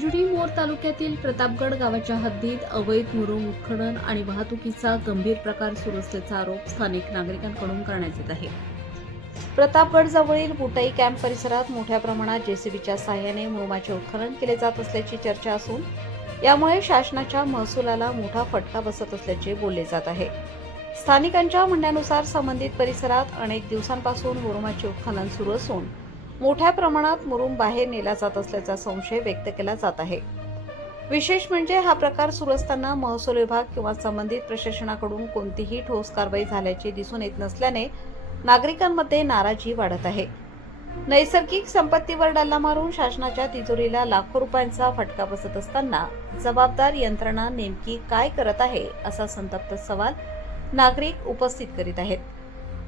राजुरी मोर तालुक्यातील प्रतापगड गावाच्या हद्दीत अवैध मुरुम उत्खनन आणि वाहतुकीचा गंभीर प्रकार सुरू असल्याचा आरोप स्थानिक नागरिकांकडून करण्यात येत आहे। प्रतापगड जवळील बुटाई कॅम्प परिसरात मोठ्या प्रमाणात जेसीबीच्या सहाय्याने मुरुमाचे उत्खनन केले जात असल्याची चर्चा असून यामुळे शासनाच्या महसुलाला मोठा फटका बसत असल्याचे बोलले जात आहे। स्थानिकांच्या म्हणण्यानुसार संबंधित परिसरात अनेक दिवसांपासून मुरुमाचे उत्खनन सुरू असून मोठ्या प्रमाणात मुरुम बाहेर नेला जात असल्याचा संशय व्यक्त केला जात आहे। विशेष म्हणजे हा प्रकार सुरू असताना महसूल विभाग किंवा संबंधित प्रशासनाकडून कोणतीही ठोस कारवाई झाल्याचे दिसून येत नसल्याने नागरिकांमध्ये नाराजी वाढत आहे। नैसर्गिक संपत्तीवर डल्ला मारून शासनाच्या तिजोरीला लाखो रुपयांचा फटका बसत असताना जबाबदार यंत्रणा नेमकी काय करत आहे असा संतप्त सवाल नागरिक उपस्थित करीत आहेत।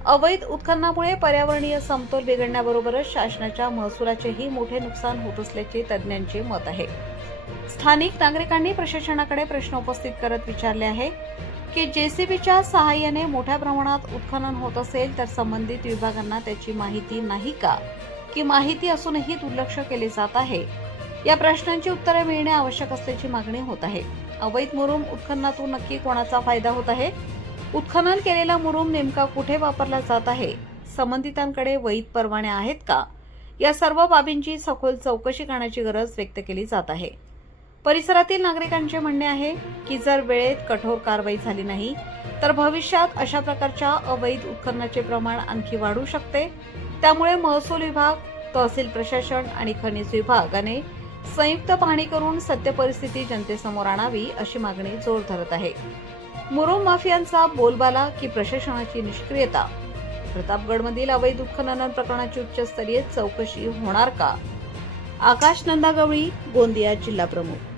अवैध उत्खननामुळे पर्यावरणीय समतोल बिघडण्याबरोबरच शासनाच्या महसुलाचेही मोठे नुकसान होत असल्याचे तज्ज्ञांचे मत आहे। स्थानिक नागरिकांनी प्रशासनाकडे प्रश्न उपस्थित करत विचारले आहे की जेसीबीच्या सहाय्याने मोठ्या प्रमाणात उत्खनन होत असेल तर संबंधित विभागांना त्याची माहिती नाही का, की माहिती असूनही दुर्लक्ष केले जात आहे। या प्रश्नांची उत्तरे मिळणे आवश्यक असल्याची मागणी होत आहे। अवैध मुरुम उत्खननातून नक्की कोणाचा फायदा होत आहे? उत्खनन केलेला मुरुम नेमका कुठे वापरला जात आहे? संबंधितांकडे वैध परवाने आहेत का? या सर्व बाबींची सखोल चौकशी करण्याची गरज व्यक्त केली जात आहे। परिसरातील नागरिकांचे म्हणणे आहे की जर वेळेत कठोर कारवाई झाली नाही तर भविष्यात अशा प्रकारच्या अवैध उत्खननाचे प्रमाण आणखी वाढू शकते। त्यामुळे महसूल विभाग, तहसील प्रशासन आणि खनिज विभागाने संयुक्त पाहणी करून सत्य परिस्थिती जनतेसमोर आणावी अशी मागणी जोर धरत आहे। मुरुम माफियांचा बोलबाला की प्रशासनाची निष्क्रियता? प्रतापगडमधील अवैध उत्खनन प्रकरणाची उच्चस्तरीय चौकशी होणार का? आकाश नंदागवळी, गोंदिया जिल्हा प्रमुख।